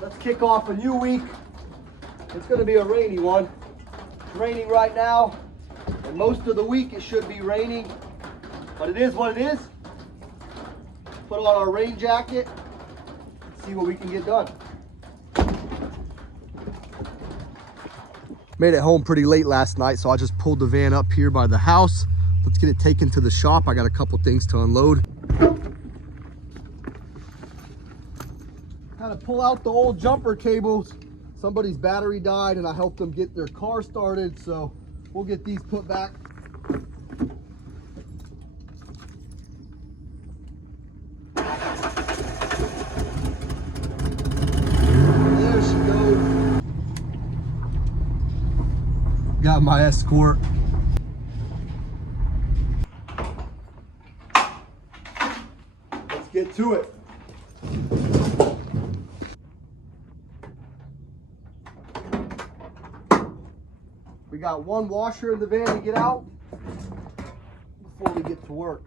Let's kick off a new week. It's going to be a rainy one. It's raining right now, and most of the week it should be raining, but it is what it is. Put on our rain jacket, see what we can get done. Made it home pretty late last night, so I just pulled the van up here by the house. Let's get it taken to the shop. I got a couple things to unload. Had to pull out the old jumper cables. Somebody's battery died and I helped them get their car started, so we'll get these put back. There she goes. Got my Escort. Let's get to it. We got one washer in the van to get out before we get to work.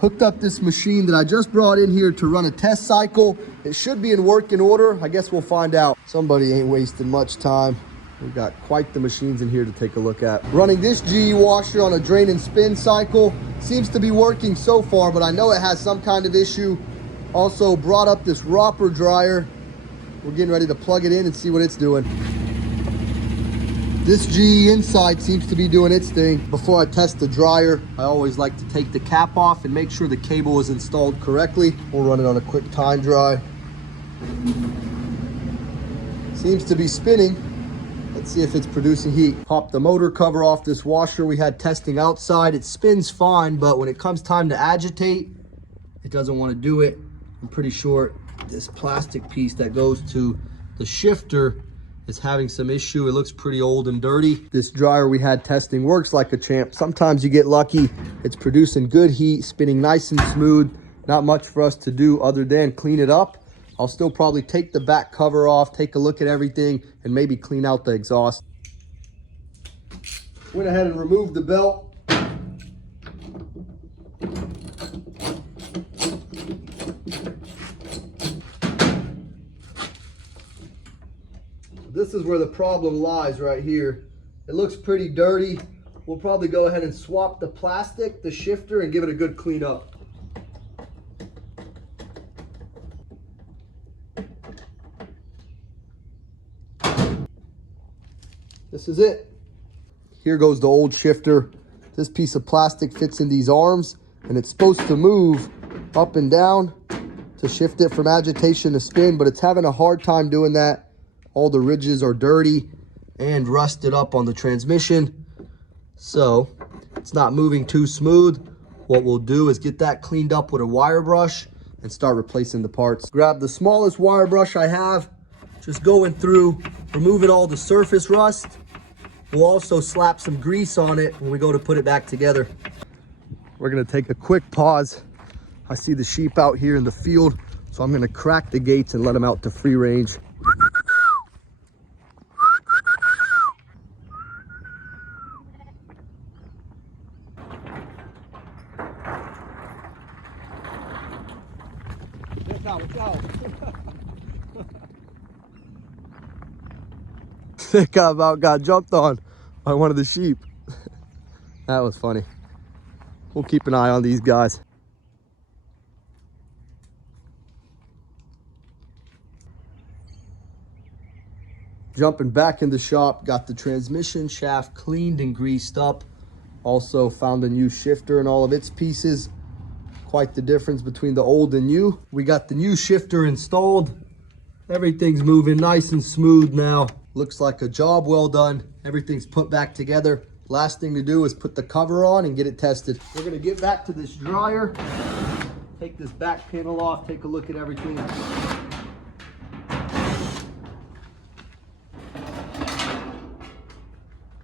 Hooked up this machine that I just brought in here to run a test cycle. It should be in working order. I guess we'll find out. Somebody ain't wasting much time. We've got quite the machines in here to take a look at. Running this GE washer on a drain and spin cycle. Seems to be working so far, but I know it has some kind of issue. Also brought up this Ropper dryer. We're getting ready to plug it in and see what it's doing. This GE inside seems to be doing its thing. Before I test the dryer, I always like to take the cap off and make sure the cable is installed correctly. We'll run it on a quick time dry. Seems to be spinning. Let's see if it's producing heat. Pop the motor cover off this washer we had testing outside. It spins fine, but when it comes time to agitate, it doesn't want to do it. I'm pretty sure this plastic piece that goes to the shifter is having some issue. It looks pretty old and dirty. This dryer we had testing works like a champ. Sometimes you get lucky. It's producing good heat, spinning nice and smooth. Not much for us to do other than clean it up. I'll still probably take the back cover off, take a look at everything, and maybe clean out the exhaust. Went ahead and removed the belt. This is where the problem lies right here. It looks pretty dirty. We'll probably go ahead and swap the plastic, the shifter, and give it a good clean up. This is it. Here goes the old shifter. This piece of plastic fits in these arms, and it's supposed to move up and down to shift it from agitation to spin, but it's having a hard time doing that. All the ridges are dirty and rusted up on the transmission, so it's not moving too smooth. What we'll do is get that cleaned up with a wire brush and start replacing the parts. Grab the smallest wire brush I have, just going through, removing all the surface rust. We'll also slap some grease on it when we go to put it back together. We're gonna take a quick pause. I see the sheep out here in the field, so I'm gonna crack the gates and let them out to free range. That guy about got jumped on by one of the sheep. That was funny. We'll keep an eye on these guys. Jumping back in the shop, got the transmission shaft cleaned and greased up. Also found a new shifter and all of its pieces. Quite the difference between the old and new. We got the new shifter installed. Everything's moving nice and smooth now. Looks like a job well done. Everything's put back together. Last thing to do is put the cover on and get it tested. We're gonna get back to this dryer, take this back panel off, take a look at everything.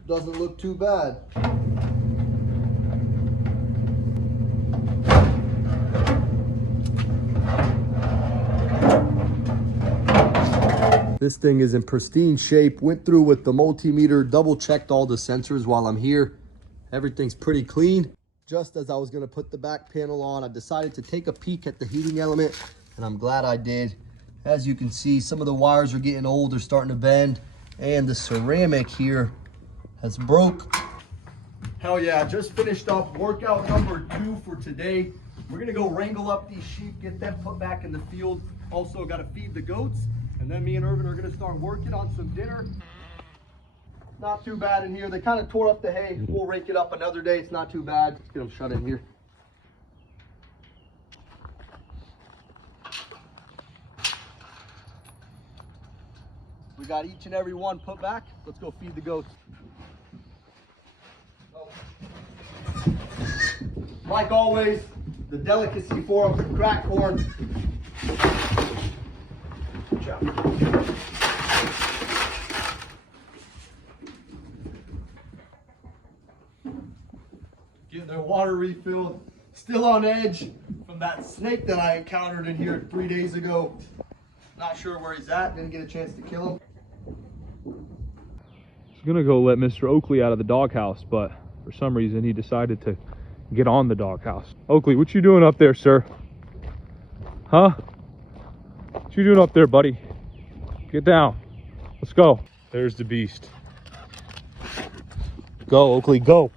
Doesn't look too bad. This thing is in pristine shape. Went through with the multimeter, double checked all the sensors while I'm here. Everything's pretty clean. Just as I was gonna put the back panel on, I decided to take a peek at the heating element, and I'm glad I did. As you can see, some of the wires are getting old, they're starting to bend, and the ceramic here has broke. Hell yeah, just finished up workout number 2 for today. We're gonna go wrangle up these sheep, get them put back in the field. Also gotta feed the goats, and then me and Irvin are gonna start working on some dinner. Not too bad in here. They kind of tore up the hay. We'll rake it up another day. It's not too bad. Let's get them shut in here. We got each and every one put back. Let's go feed the goats. Like always, the delicacy for them, crack corn. Ciao. Getting their water refilled. Still on edge from that snake that I encountered in here 3 days ago. Not sure where he's at. Didn't get a chance to kill him. I was gonna go let Mr. Oakley out of the doghouse, but for some reason he decided to get on the doghouse. Oakley, what you doing up there, sir? Huh? What you doing up there, buddy? Get down. Let's go. There's the beast. Go, Oakley, go.